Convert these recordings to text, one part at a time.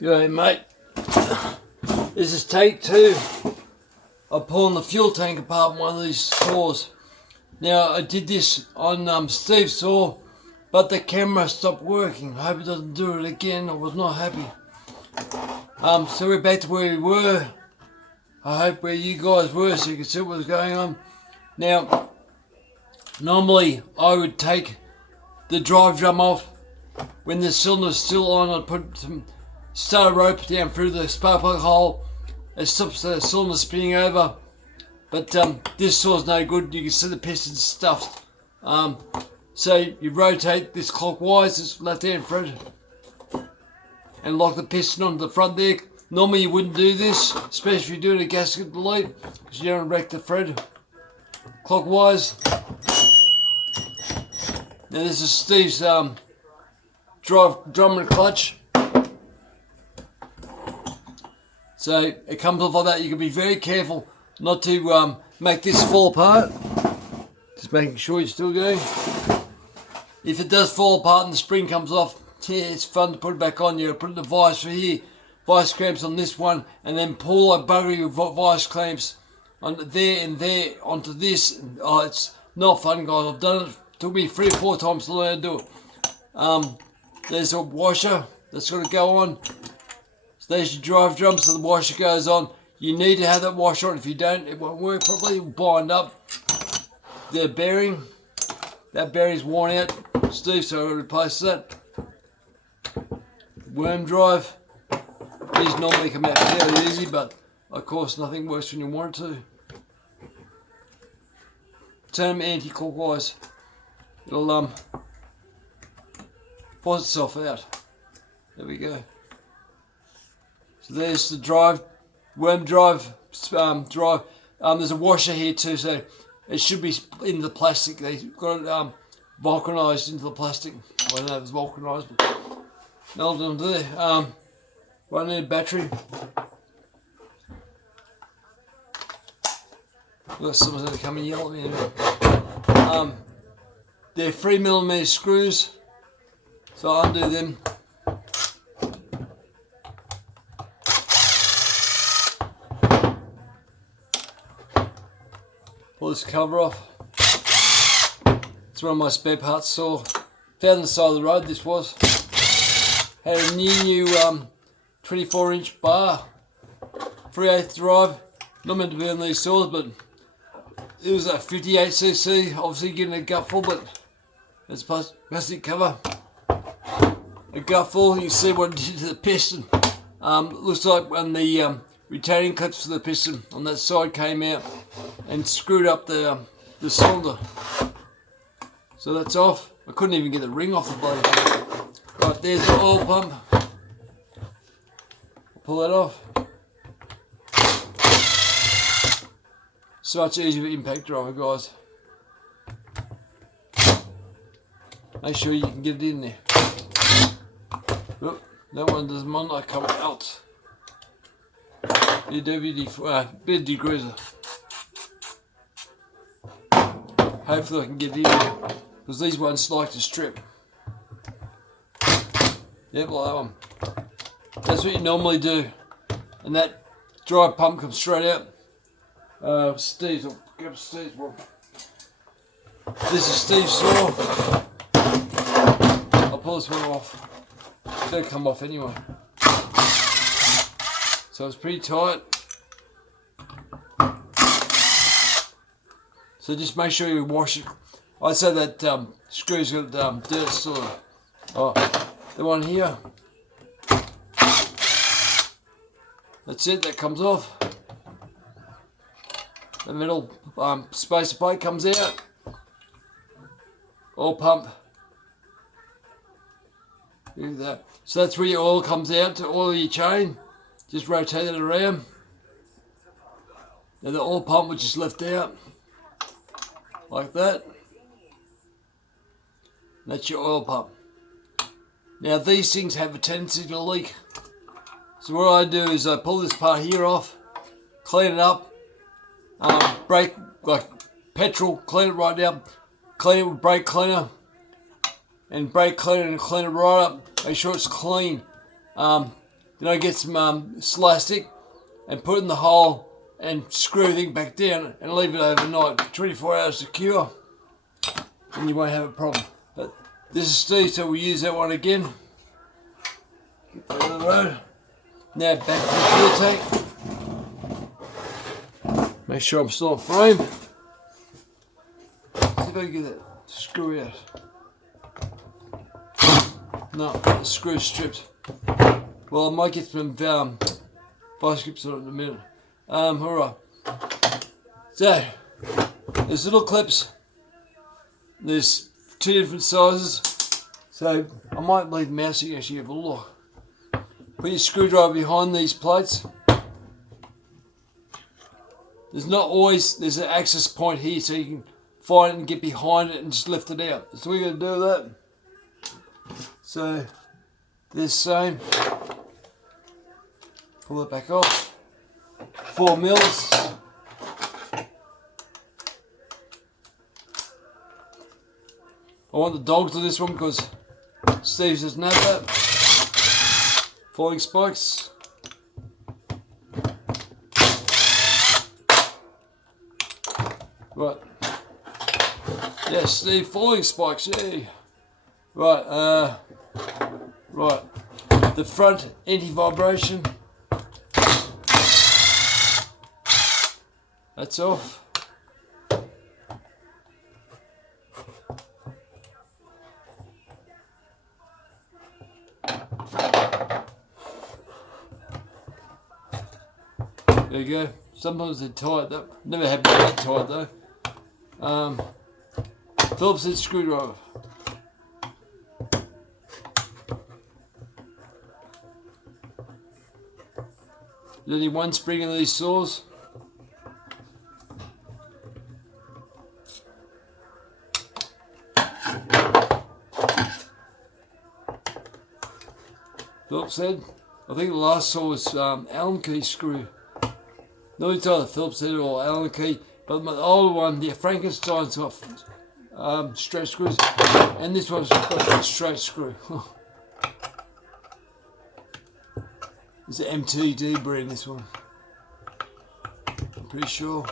G'day mate, this is take two of pulling the fuel tank apart in one of these saws. Now I did this on Steve's saw, but the camera stopped working. I hope it doesn't do it again. I was not happy. So we're back to where we were. I hope where you guys were so you can see what was going on. Now, normally I would take the drive drum off when the cylinder's still on. I'd put some starter rope down through the spark plug hole. It stops the cylinder spinning over. But this saw's no good. You can see the piston stuffed. So you rotate this clockwise, this left hand thread, and lock the piston onto the front there. Normally you wouldn't do this, especially if you're doing a gasket delete, because you don't want to wreck the thread. Clockwise. Now this is Steve's drum and clutch. So it comes off like that. You can be very careful not to make this fall apart. Just making sure you're still going. If it does fall apart and the spring comes off, yeah, it's fun to put it back on. You put the vice for here, vice clamps on this one, and then pull a buggery of vice clamps on there and there onto this. Oh, it's not fun, guys. I've done it. It took me 3 or 4 times to learn how to do it. There's a washer that's got to go on. So there's your drive drum, so the washer goes on. You need to have that washer on. If you don't, it won't work properly. It will bind up the bearing. That bearing's worn out, Steve, so I'll replace that. Worm drive. These normally come out fairly easy, but of course nothing works when you want it to. Turn them anti-clockwise. It'll force itself out. There we go. So there's the drive, worm drive, there's a washer here too, so it should be in the plastic. They've got it vulcanized into the plastic. I don't know if it's vulcanized, but melted onto there. Right, need a battery. Look, someone's going to come and yell at me in a minute. They're 3mm screws, so I'll undo them. Pull this cover off. It's one of my spare parts saw. Found on the side of the road, this was. Had a new 24-inch bar. 3/8 drive. Not meant to be on these saws, but it was a 58cc. Obviously getting a gutful, but it's plastic cover. A gutful, you can see what it did to the piston. Looks like when the retaining clips for the piston on that side came out and screwed up the cylinder. So that's off. I couldn't even get the ring off the blade. Right, there's the oil pump. Pull that off. So much easier for impact driver, guys. Make sure you can get it in there. Oop, that one doesn't want to come out. Bit of degreaser. Hopefully I can get it in there, because these ones like to strip. Yep, like that one. That's what you normally do. And that dry pump comes straight out. Steve's, I'll grab Steve's one. This is Steve's saw. I'll pull this one off. It's going to come off anyway. So it's pretty tight. So just make sure you wash it. I'd say that screw's got dirt still. Oh, the one here. That's it, that comes off. The middle spacer plate comes out. Oil pump. Look at that. So that's where your oil comes out to oil your chain. Just rotate it around. Now the oil pump which is left out. Like that. That's your oil pump. Now these things have a tendency to leak. So what I do is I pull this part here off, clean it up, brake, like petrol, clean it right down, clean it with brake cleaner, and brake cleaner and clean it right up, make sure it's clean. get some elastic and put it in the hole and screw everything back down and leave it overnight, 24 hours to cure, and you won't have a problem. But this is Steve, so we'll use that one again. Get that on the road. Now back to the fuel tank. Make sure I'm still on frame. See if I can get that screw out. No, the screw's stripped. Well, I might get some vice grips on it in a minute. Alright. So, there's little clips. There's 2 different sizes. So, I might leave them out so you can actually have a look. Put your screwdriver behind these plates. There's an access point here so you can find it and get behind it and just lift it out. So we're going to do that. So, this same. Pull it back off. 4 mils. I want the dogs on this one because Steve doesn't have that. Falling spikes. Right. Yes, Steve, falling spikes, yeah. Right, right. The front anti-vibration. That's off. There you go. Sometimes they're tight. That never happened that tight though. Phillips head screwdriver. There's only one spring in these saws. Phillips head. I think the last saw was Allen key screw. Not entirely Phillips head or Allen key, but the older one, the Frankenstein's got straight screws, and this one's got a straight screw. It's an MTD brand, this one. I'm pretty sure.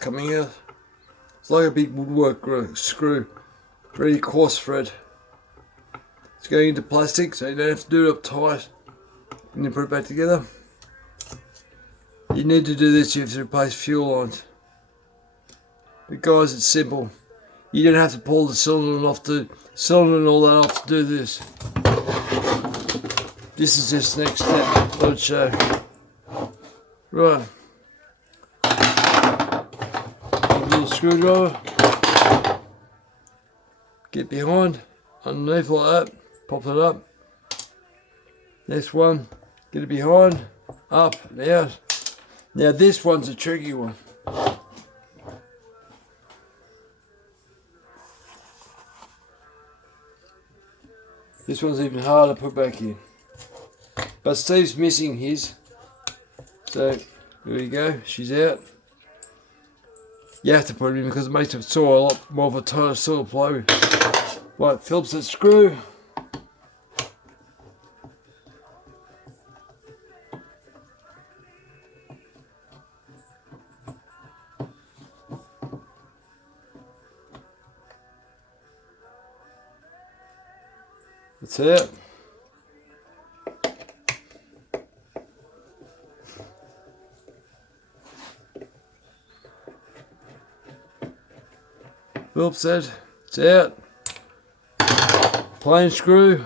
Coming out. It's like a big woodwork screw, very coarse thread. It's going into plastic, so you don't have to do it up tight when you put it back together. You need to do this, you have to replace fuel lines. But guys, it's simple. You don't have to pull the cylinder off and all that off to do this. This is just the next step, I'd show. Right. Little screwdriver. Get behind, underneath like that. Pop it up. Next one, get it behind, up and out. Now this one's a tricky one. This one's even harder to put back in. But Steve's missing his. So here we go, she's out. You have to put it in because it makes the saw a lot more of a tighter saw flow. Right, Phillips head screw. That's it. Phillips head, it's out. Plain screw.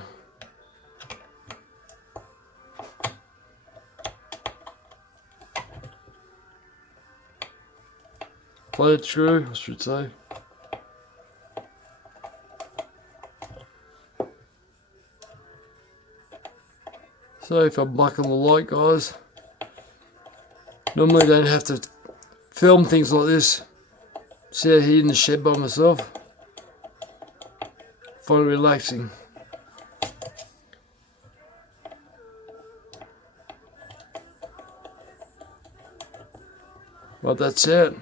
Plain screw, I should say. So if I'm black on the light, guys, normally I don't have to film things like this. See out here in the shed by myself. find it relaxing. Well, that's it.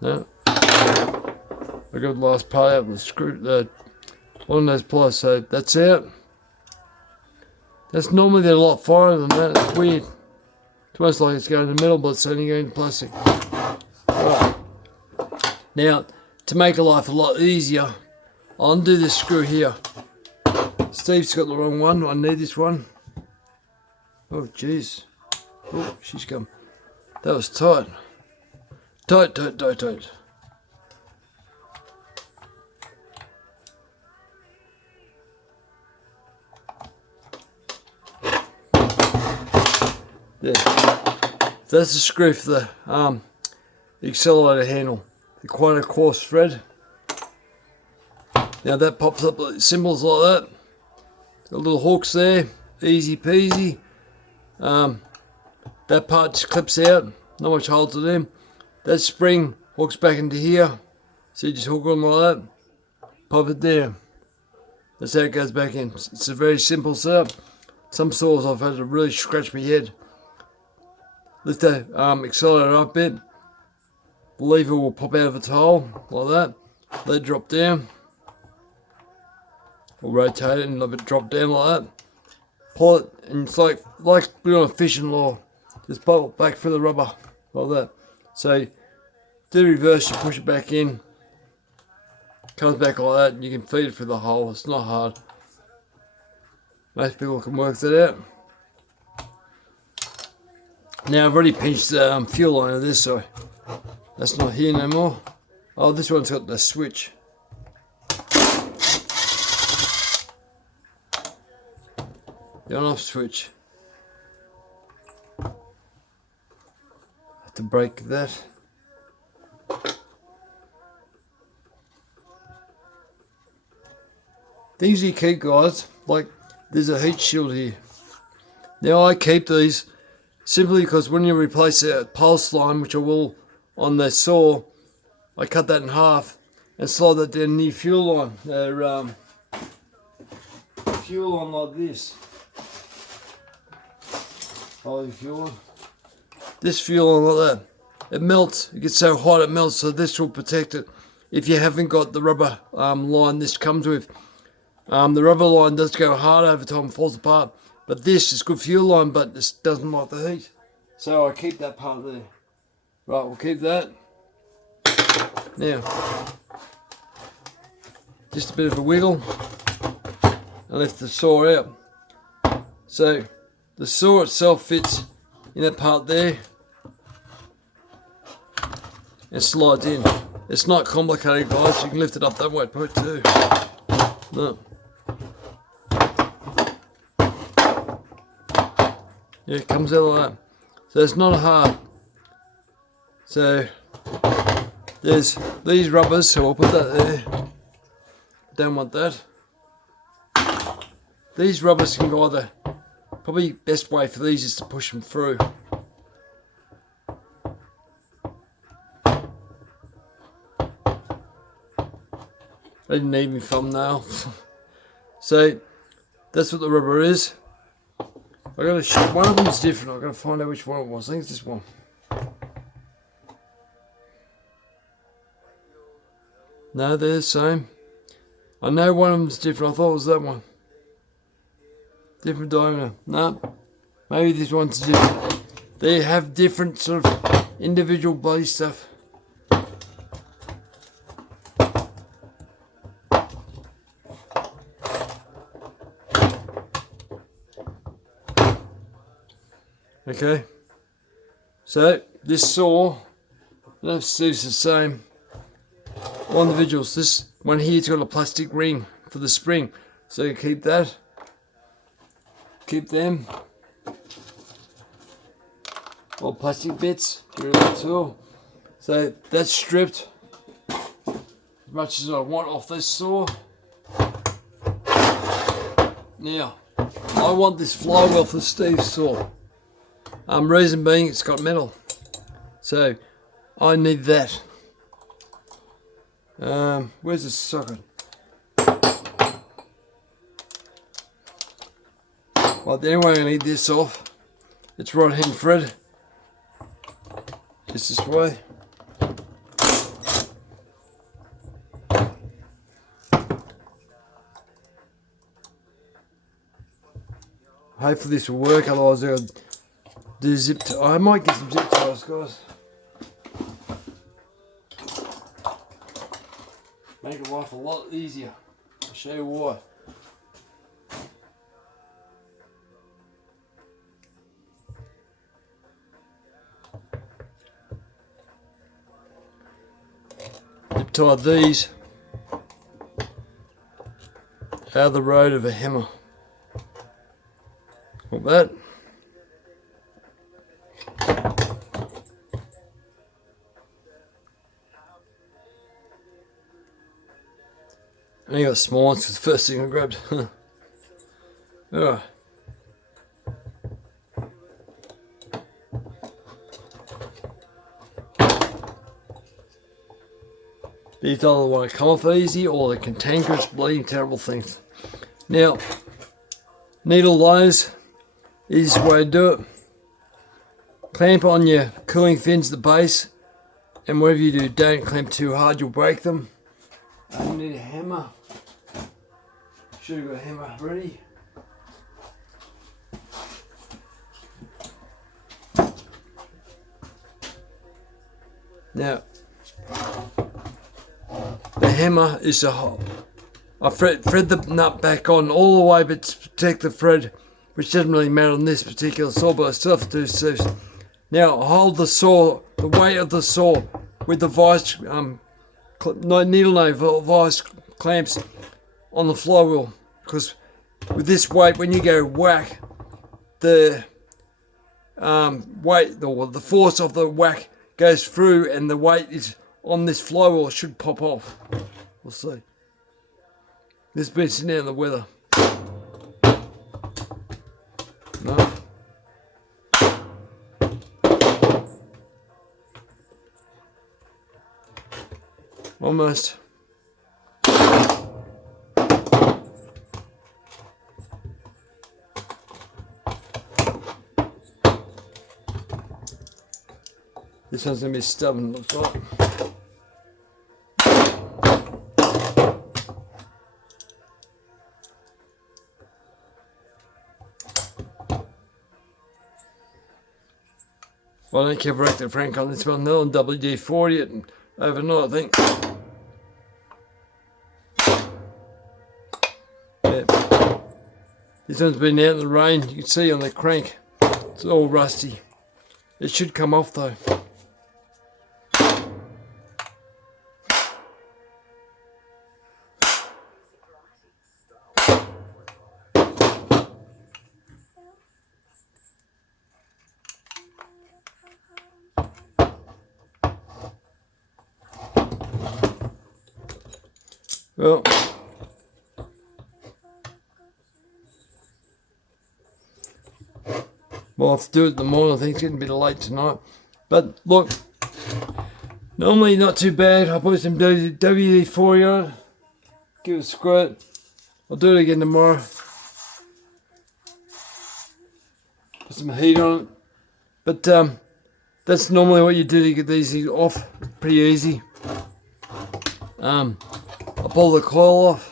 No. I got the last part out of the screw, one of those pliers, so that's it. That's normally they're a lot finer than that. It's weird. It's almost like it's going in the middle, but it's only going to plastic. Right. Now, to make life a lot easier, I'll undo this screw here. Steve's got the wrong one. I need this one. Oh, jeez. Oh, she's come. That was tight. Tight, tight, tight, tight. There. That's the screw for the accelerator handle. The quite a coarse thread. Now that pops up like symbols like that. Got little hooks there. Easy peasy. That part just clips out. Not much hole to them. That spring hooks back into here. So you just hook on like that. Pop it there. That's how it goes back in. It's a very simple setup. Some saws I've had to really scratch my head. Lift the accelerator up a bit. The lever will pop out of its hole like that. Let it drop down. We'll rotate it and let it drop down like that. Pull it, and it's like putting on a fishing lure. Just pull it back through the rubber like that. So do the reverse, you push it back in. Comes back like that, and you can feed it through the hole. It's not hard. Most people can work that out. Now I've already pinched the fuel line of this, so that's not here no more. Oh, this one's got the switch. The on-off switch. Have to break that. Things you keep, guys, like there's a heat shield here. Now I keep these simply because when you replace a pulse line, which I will on the saw, I cut that in half and slide that down near fuel line. Fuel line like this. Hold the fuel line. This fuel line like that. It melts. It gets so hot it melts, so this will protect it. If you haven't got the rubber line this comes with, the rubber line does go hard over time and falls apart. But this is good fuel line, but this doesn't like the heat. So I keep that part there. Right, we'll keep that. Now, just a bit of a wiggle. And lift the saw out. So, the saw itself fits in that part there. And slides in. It's not complicated, guys. You can lift it up that way too. No. Yeah, it comes out like that. So it's not hard. So there's these rubbers, so I'll put that there. Don't want that. These rubbers can go either. Probably best way for these is to push them through. I didn't need my thumbnail. So that's what the rubber is. I gotta show, one of them's different. I gotta find out which one it was. I think it's this one. No, they're the same. I know one of them's different. I thought it was that one. Different diameter. No, maybe this one's different. They have different sort of individual bloody stuff. Okay, so this saw, I don't know if Steve's the same, all individuals. This one here's got a plastic ring for the spring, so you keep that, keep them, all plastic bits, get rid of that too. So that's stripped as much as I want off this saw. Now, I want this flywheel for Steve's saw. Reason being it's got metal, so I need that. Where's the socket? Right, the only way I'm going to get this off, it's right hand thread. Just this way. Hopefully this will work, otherwise I'll do I might get some zip ties, guys. Make life a lot easier. I'll show you why. Zip tie these out of the road of a hammer. Like that. I only got small ones because the first thing I grabbed. Alright. These either want to come off easy or they cantankerous, bleeding, terrible things. Now, needle those. Easiest way to do it. Clamp on your cooling fins at the base, and whatever you do, don't clamp too hard, you'll break them. You need a hammer. Should have got a hammer ready. Now, the hammer is I thread the nut back on all the way, but to protect the thread, which doesn't really matter on this particular saw, but I still have to do so. Now, hold the saw, the weight of the saw, with the vice, needle nose vice clamps on the flywheel, because with this weight, when you go whack, the weight, the force of the whack goes through, and the weight is on this flywheel, should pop off. We'll see. This has been sitting out in the weather. No. Almost. This one's gonna be stubborn, looks like. Well, I don't keep correcting Frank on this one. They're on WD-40 it overnight, I think. Yeah. This one's been out in the rain. You can see on the crank, it's all rusty. It should come off though. Well, I'll have to do it in the morning. I think it's getting a bit late tonight. But look, normally not too bad. I'll put some WD-40 on it. Give it a squirt. I'll do it again tomorrow. Put some heat on it. But that's normally what you do to get these off. Pretty easy. I'll pull the coil off.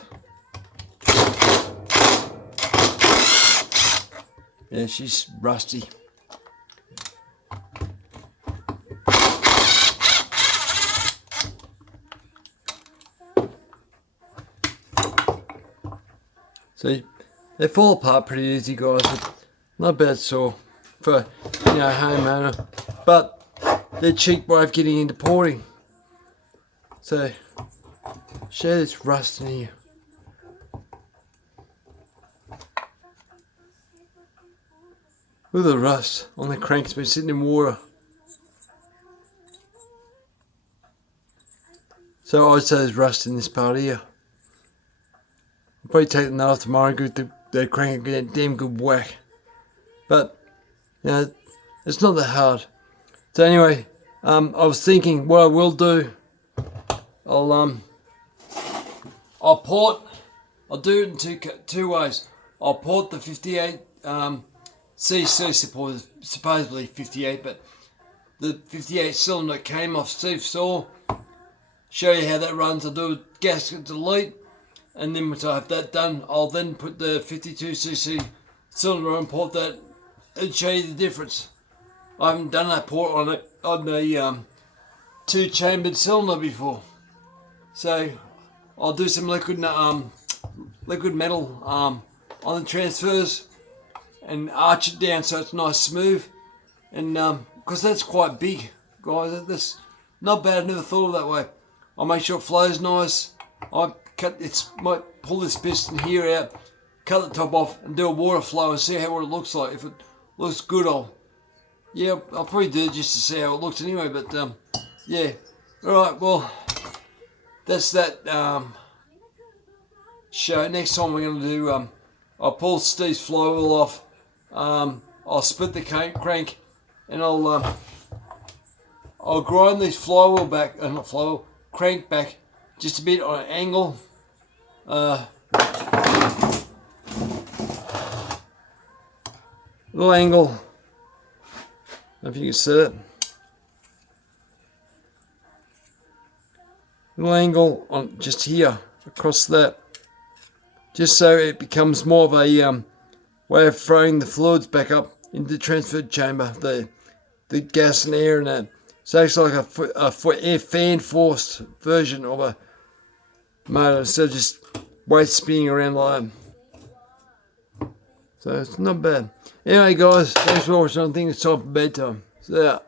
Yeah, she's rusty. See, they fall apart pretty easy, guys. But not bad saw for, you know, homeowner. But they're cheap way of getting into porting. So, show this rust in here. Look at the rust on the crank. It's been sitting in water. So I'd say there's rust in this part here. I'll probably take the nut off tomorrow and give the crank and get a damn good whack. But, you know, it's not that hard. So anyway, I was thinking what I will do, I'll port. I'll do it in two ways. I'll port the 58 CC supposedly 58, but the 58 cylinder came off Steve Saw. Show you how that runs. I'll do a gasket delete, and then once I have that done, I'll then put the 52cc cylinder on, port that, and show you the difference. I haven't done that port on it on the 2-chambered cylinder before, so I'll do some liquid metal on the transfers and arch it down so it's nice smooth, and because that's quite big, guys. That's not bad. I never thought of that way. I'll make sure it flows nice. I might pull this piston here out, cut the top off, and do a water flow and see what it looks like. If it looks good, I'll probably do it just to see how it looks anyway. But yeah, all right. Well, that's that show. Next time we're going to do, I'll pull Steve's flywheel off. I'll split the crank, and I'll grind these flywheel back, not flywheel, crank back just a bit on an angle. Little angle. I don't know if you can see it. Little angle on just here, across that, just so it becomes more of a way of throwing the fluids back up into the transfer chamber, the gas and air and that. So it's like a air fan forced version of a motor instead of just weight spinning around like that. So it's not bad. Anyway, guys, thanks for watching. I think it's time for bedtime. So.